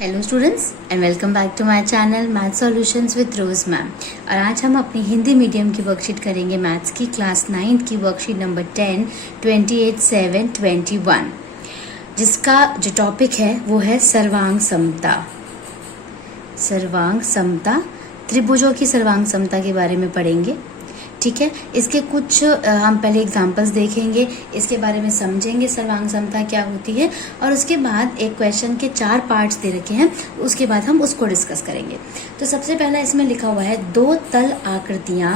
Hello students and welcome back to my channel math solutions with Rose ma'am. और आज हम अपनी Hindi medium की वर्कशीट करेंगे मैथ्स की क्लास 9 की वर्कशीट नंबर 10 28 7 21, जिसका जो टॉपिक है वो है सर्वांग समता। सर्वांग समता, त्रिभुजों की सर्वांग समता के बारे में पढ़ेंगे। ठीक है, इसके कुछ हम पहले एग्जांपल्स देखेंगे, इसके बारे में समझेंगे सर्वांग समता क्या होती है, और उसके बाद एक क्वेश्चन के 4 पार्ट्स दे रखे हैं, उसके बाद हम उसको डिस्कस करेंगे। तो सबसे पहला इसमें लिखा हुआ है, दो तल आकृतियां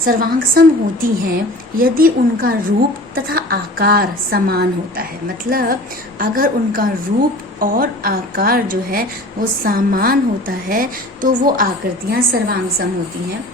सर्वांग सम होती हैं यदि उनका रूप तथा आकार समान होता है। मतलब अगर उनका रूप और आकार जो है वो समान होता है तो वो आकृतियां सर्वांग सम होती हैं।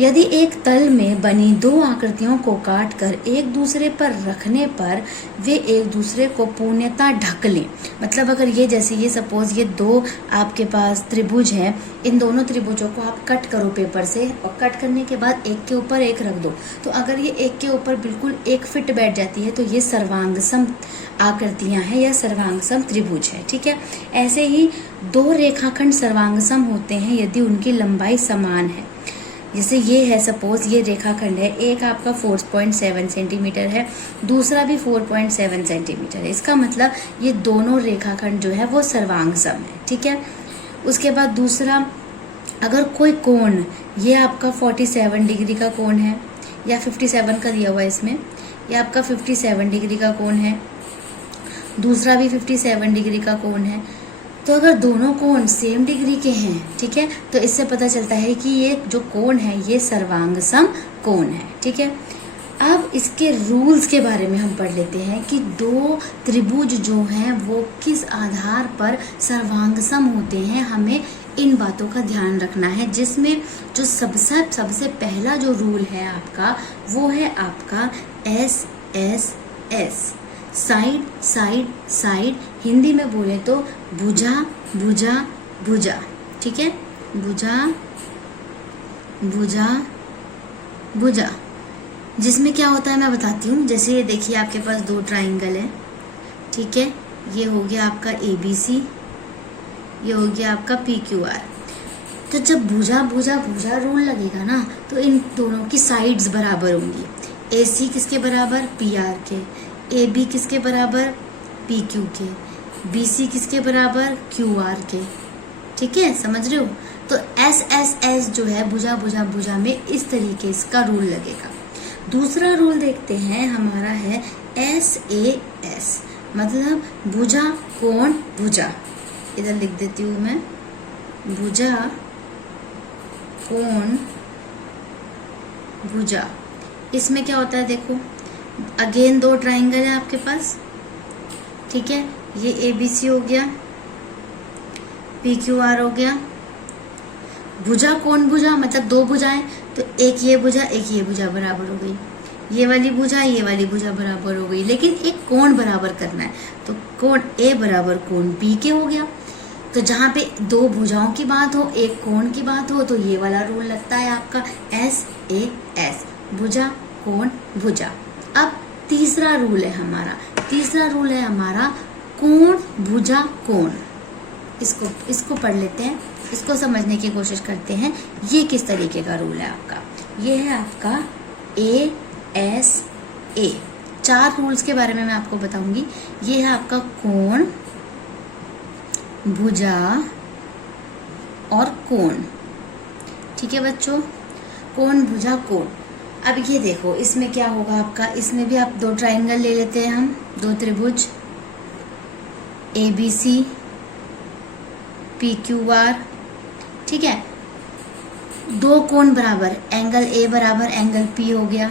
यदि एक तल में बनी दो आकृतियों को काटकर एक दूसरे पर रखने पर वे एक दूसरे को पूर्णतः ढक लें। मतलब अगर ये जैसे ये सपोज ये दो आपके पास त्रिभुज है, इन दोनों त्रिभुजों को आप कट करो पेपर से, और कट करने के बाद एक के ऊपर एक रख दो, तो अगर ये एक के ऊपर बिल्कुल एक फिट बैठ जाती है तो ये सर्वांग सम आकृतियां हैं या सर्वांग सम त्रिभुज है। ठीक है, ऐसे ही दो रेखाखंड सर्वांग सम होते हैं यदि उनकी लंबाई समान है। जैसे ये है सपोज ये रेखाखंड है, एक आपका 4.7 सेंटीमीटर है, दूसरा भी 4.7 सेंटीमीटर है। इसका मतलब ये दोनों रेखाखंड जो है वो सर्वांग सम है। ठीक है, उसके बाद दूसरा, अगर कोई कोण, ये आपका 47 डिग्री का कोण है या 57 का दिया हुआ है इसमें, ये आपका 57 डिग्री का कोण है, दूसरा भी 57 डिग्री का कोण है, तो अगर दोनों कोण सेम डिग्री के हैं, ठीक है, तो इससे पता चलता है कि ये जो कोण है ये सर्वांग सम कोण है। ठीक है, अब इसके रूल्स के बारे में हम पढ़ लेते हैं कि दो त्रिभुज जो हैं वो किस आधार पर सर्वांग सम होते हैं। हमें इन बातों का ध्यान रखना है, जिसमें जो सबसे पहला जो रूल है आपका वो है आपका SSS, side side side. Hindi में बोले तो भुजा भुजा भुजा। ठीक है, भुजा भुजा भुजा, जिसमें क्या होता है मैं बताती हूँ। जैसे ये देखिए आपके पास दो ट्राइंगल है, ठीक है, ये हो गया आपका ABC, ये हो गया आपका PQR। तो जब भुजा भुजा भुजा रूल लगेगा ना तो इन दोनों की साइड्स बराबर होंगी। AC किसके बराबर? PR के। AB किसके बराबर? PQ के। BC किसके बराबर? QR के। ठीक है, समझ रहे हो? तो SSS जो है भुजा भुजा भुजा में इस तरीके इसका रूल लगेगा। दूसरा रूल देखते हैं, हमारा है SAS, मतलब भुजा कोण भुजा। इधर लिख देती हूँ मैं, भुजा कोण भुजा। इसमें क्या होता है देखो, अगेन दो ट्राइंगल है आपके पास, ठीक है, ये ABC हो गया, PQR हो गया। भुजा कोण भुजा मतलब दो भुजाएं, तो एक ये भुजा बराबर हो गई, ये वाली भुजा बराबर हो गई, लेकिन एक कोण बराबर करना है, तो कोण A बराबर कोण B के हो गया। तो जहाँ पे दो भुजाओं की बात हो, एक कोण की बात हो, तो ये वाला रूल लगता है आपका SAS, भुजा कोण भुजा। अब तीसरा रूल है हमारा कोण भुजा कोण। इसको पढ़ लेते हैं, इसको समझने की कोशिश करते हैं। ये किस तरीके का रूल है आपका? ये है आपका ASA। 4 रूल्स के बारे में मैं आपको बताऊंगी। ये है आपका कोण, भुजा और कोण। ठीक है बच्चों, कोण भुजा कोण। अब ये देखो इसमें क्या होगा आपका, इसमें भी आप दो ट्राइंगल ले लेते हैं हम, दो त्रिभुज ABC PQR। ठीक है, दो कोण बराबर, एंगल A बराबर एंगल P हो गया,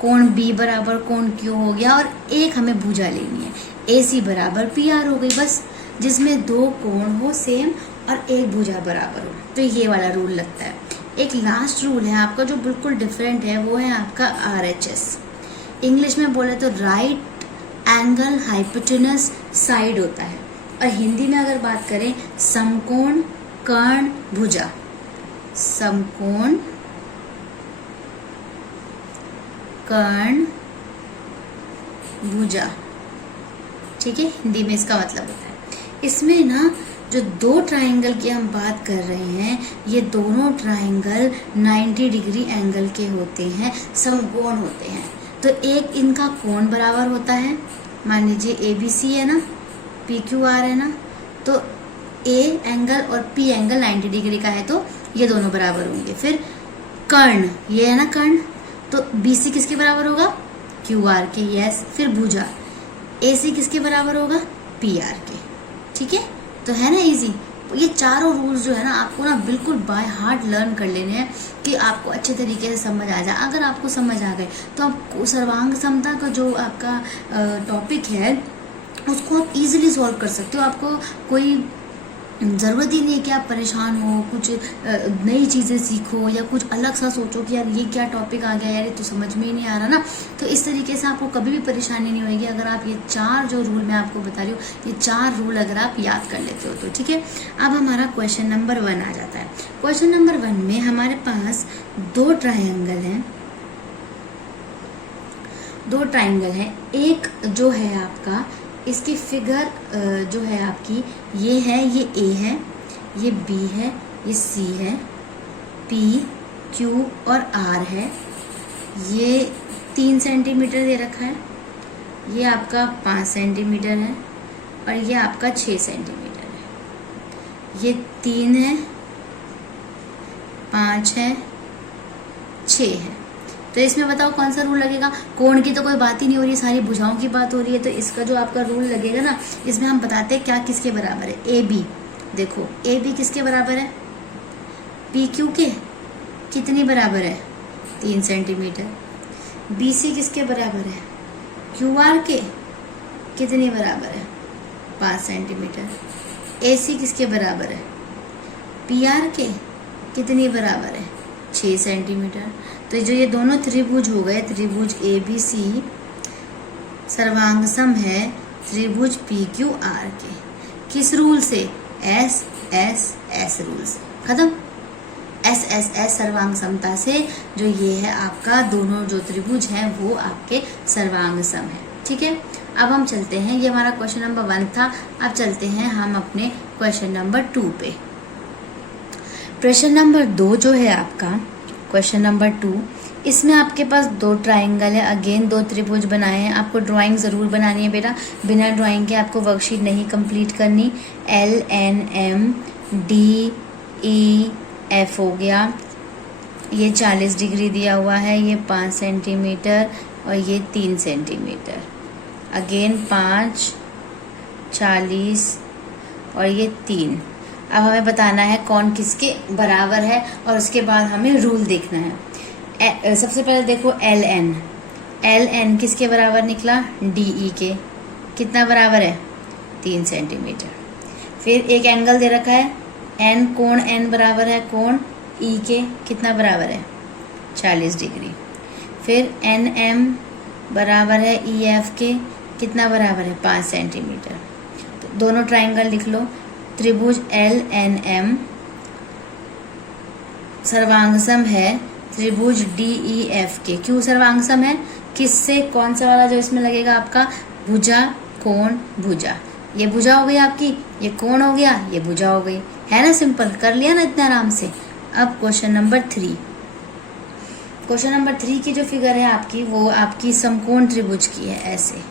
कोण B बराबर कोण Q हो गया, और एक हमें भुजा लेनी है, AC बराबर PR हो गई। बस, जिसमें दो कोण हो सेम और एक भुजा बराबर हो, तो ये वाला रूल लगता है। एक लास्ट रूल है आपका जो बिल्कुल डिफरेंट है, वो है आपका RHS। इंग्लिश में बोले तो राइट एंगल हाइपोटेनस साइड होता है, और हिंदी में अगर बात करें समकोण कर्ण भुजा। समकोण कर्ण भुजा, ठीक है, हिंदी में इसका मतलब होता है। इसमें ना जो दो ट्राइंगल की हम बात कर रहे हैं, ये दोनों ट्राइंगल 90 डिग्री एंगल के होते हैं, समकोण होते हैं। तो एक इनका कोण बराबर होता है, मान लीजिए ABC है ना, PQR है ना, तो A एंगल और P एंगल 90 डिग्री का है, तो ये दोनों बराबर होंगे। फिर कर्ण, ये है ना कर्ण, तो BC किसके बराबर होगा? QR के, यस। फिर भुजा AC किसके बराबर होगा? PR के, ठीक है। तो है ना इजी। ये चारों रूल्स जो है ना आपको ना बिल्कुल बाय हार्ट लर्न कर लेने हैं कि आपको अच्छे तरीके से समझ आ जाए। अगर आपको समझ आ गए तो आप सर्वांग समता का जो आपका टॉपिक है उसको आप इजीली सॉल्व कर सकते हो। आपको कोई ज़रूरत ही नहीं है कि आप परेशान हो, कुछ नई चीज़ें सीखो या कुछ अलग सा सोचो कि यार ये क्या टॉपिक आ गया यार, ये तो समझ में ही नहीं आ रहा ना। तो इस तरीके से आपको कभी भी परेशानी नहीं होगी अगर आप ये चार जो रूल मैं आपको बता रही हूँ, ये चार रूल अगर आप याद कर लेते हो तो, ठीक है। अब हमारा क्वेश्चन नंबर 1 आ जाता है। क्वेश्चन नंबर 1 में हमारे पास दो ट्राइंगल हैं। एक जो है आपका, इसकी फिगर जो है आपकी, ये है, ये A है, ये B है, ये C है, P, Q और R है। ये 3 सेंटीमीटर दे रखा है, ये आपका 5 सेंटीमीटर है और ये आपका 6 सेंटीमीटर है। ये 3 है, 5 है, 6 है। तो इसमें बताओ कौन सा रूल लगेगा? कोण की तो कोई बात ही नहीं हो रही, सारी भुजाओं की बात हो रही है। तो इसका जो आपका रूल लगेगा ना, इसमें हम बताते हैं क्या किसके बराबर है। AB, देखो AB किसके बराबर है? PQ के कितनी बराबर है? 3 सेंटीमीटर। BC किसके बराबर है? QR के कितनी बराबर है? 5 सेंटीमीटर। AC किसके बराबर है? PR के कितनी बराबर है? 6 सेंटीमीटर। तो जो ये दोनों त्रिभुज हो गए, त्रिभुज ABC सर्वांगसम है त्रिभुज PQR के। किस रूल से? SSS रूल से। खत्म। SSS सर्वांग समता से जो ये है आपका, दोनों जो त्रिभुज हैं वो आपके सर्वांग सम है, ठीक है। अब हम चलते हैं, ये हमारा क्वेश्चन नंबर 1 था। अब चलते हैं हम अपने क्वेश्चन नंबर 2 पे। प्रश्न नंबर 2 जो है आपका, क्वेश्चन नंबर 2, इसमें आपके पास दो ट्राइंगल है, अगेन दो त्रिभुज बनाए हैं। आपको ड्राइंग ज़रूर बनानी है बेटा, बिना ड्राइंग के आपको वर्कशीट नहीं कंप्लीट करनी। LNM DEF हो गया, ये 40 डिग्री दिया हुआ है, ये 5 सेंटीमीटर और ये 3 सेंटीमीटर। अगेन 5, 40 और ये 3। अब हमें बताना है कौन किसके बराबर है और उसके बाद हमें रूल देखना है। सबसे पहले देखो LN किसके बराबर निकला? DE के। कितना बराबर है? 3 सेंटीमीटर। फिर एक एंगल दे रखा है N, कोण N बराबर है कोण E के। कितना बराबर है? 40 डिग्री। फिर NM बराबर है EF के। कितना बराबर है? 5 सेंटीमीटर। तो दोनों ट्राइंगल लिख लो। त्रिभुज LNM सर्वांगसम है त्रिभुज DEF के। क्यों सर्वांगसम है? किससे? कौन सा वाला जो इसमें लगेगा आपका? भुजा, कोण, भुजा। ये भुजा हो गई आपकी, ये कोण हो गया, ये भुजा हो गई। है ना, सिंपल कर लिया ना इतना आराम से। अब क्वेश्चन नंबर 3। क्वेश्चन नंबर 3 की जो फिगर है आपकी, वो आपकी समकोण त्रिभुज की है, ऐसे।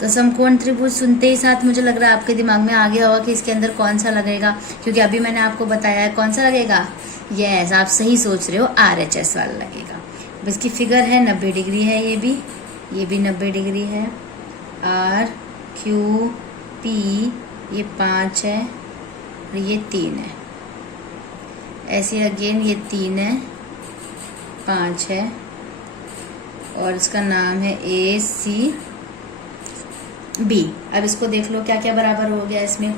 तो समकोण त्रिभुज सुनते ही साथ मुझे लग रहा है आपके दिमाग में आ गया होगा कि इसके अंदर कौन सा लगेगा, क्योंकि अभी मैंने आपको बताया है कौन सा लगेगा। यस, आप सही सोच रहे हो, RHS वाला लगेगा। अब इसकी फिगर है 90 डिग्री है, ये भी 90 डिग्री है। RQP ये 5 है और ये 3 है। ऐसे अगेन ये 3 है, 5 है और इसका नाम है ACB। अब इसको देख लो क्या क्या बराबर हो गया इसमें।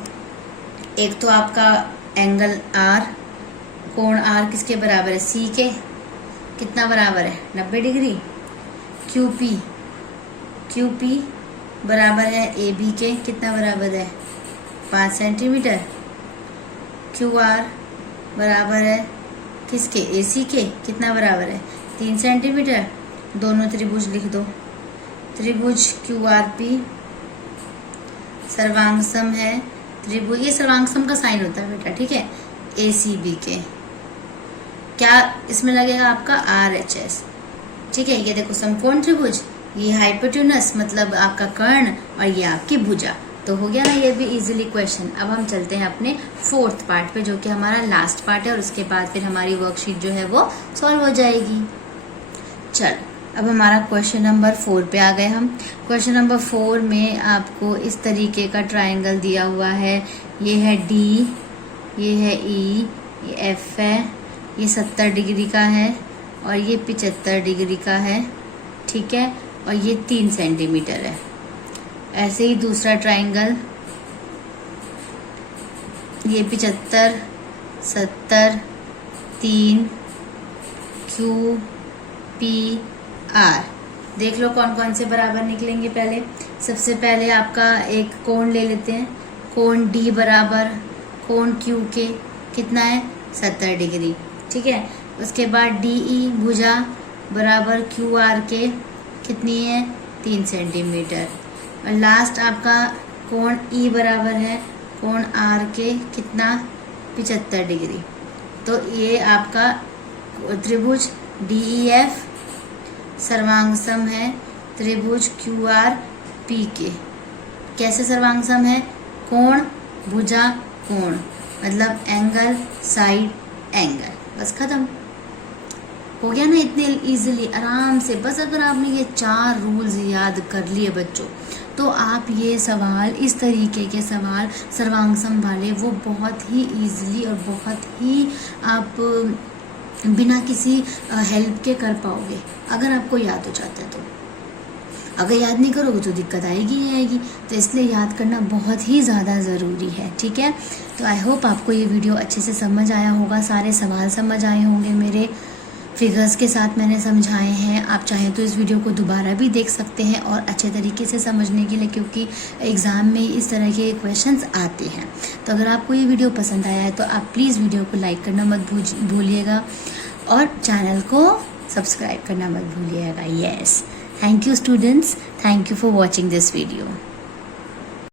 एक तो आपका एंगल R, कोण R किसके बराबर है? C के। कितना बराबर है? 90 डिग्री। QP बराबर है AB के। कितना बराबर है? 5 सेंटीमीटर। QR बराबर है किसके? AC के। कितना बराबर है? 3 सेंटीमीटर। दोनों त्रिभुज लिख दो। त्रिभुज QRP सर्वांगसम है त्रिभुज, ये सर्वांग सम का साइन होता है बेटा, ठीक है, ACB के क्या इसमें लगेगा आपका RHS, ठीक है। ये देखो समकोण त्रिभुज, ये हाइपोटेन्यूस मतलब आपका कर्ण और ये आपकी भुजा, तो हो गया ना ये भी इजीली क्वेश्चन। अब हम चलते हैं अपने 4th पार्ट पे जो कि हमारा लास्ट पार्ट है, और उसके बाद फिर हमारी वर्कशीट जो है वो सॉल्व हो जाएगी। चलो अब हमारा क्वेश्चन नंबर 4 पे आ गए हम। क्वेश्चन नंबर 4 में आपको इस तरीके का ट्राइंगल दिया हुआ है, ये है D, ये है E, ये F है, ये 70 डिग्री का है और ये 75 डिग्री का है, ठीक है, और ये 3 सेंटीमीटर है। ऐसे ही दूसरा ट्राइंगल, ये 75, 70, 3, Q, P, R। देख लो कौन कौन से बराबर निकलेंगे। पहले सबसे पहले आपका एक कोण ले लेते हैं, कोण D बराबर कोण Q के कितना है 70 डिग्री, ठीक है। उसके बाद DE भुजा बराबर QR के कितनी है 3 सेंटीमीटर, और लास्ट आपका कोण E बराबर है कोण R के कितना 75 डिग्री। तो ये आपका त्रिभुज DEF सर्वांग सम है त्रिभुज QRP के। कैसे सर्वांग सम है, कोण भुजा कोण मतलब एंगल साइड एंगल, बस खत्म हो गया ना, इतने इजीली आराम से। बस अगर आपने ये 4 रूल्स याद कर लिए बच्चों, तो आप ये सवाल, इस तरीके के सवाल सर्वांग सम वाले वो बहुत ही इजीली और बहुत ही आप बिना किसी हेल्प के कर पाओगे, अगर आपको याद हो जाता है तो। अगर याद नहीं करोगे तो दिक्कत आएगी ही आएगी, तो इसलिए याद करना बहुत ही ज़्यादा ज़रूरी है, ठीक है। तो आई होप आपको ये वीडियो अच्छे से समझ आया होगा, सारे सवाल समझ आए होंगे, मेरे फिगर्स के साथ मैंने समझाए हैं। आप चाहें तो इस वीडियो को दोबारा भी देख सकते हैं और अच्छे तरीके से समझने के लिए, क्योंकि एग्ज़ाम में इस तरह के क्वेश्चंस आते हैं। तो अगर आपको ये वीडियो पसंद आया है तो आप प्लीज़ वीडियो को लाइक करना मत भूलिएगा और चैनल को सब्सक्राइब करना मत भूलिएगा। Yes, thank you students, thank you for watching this video.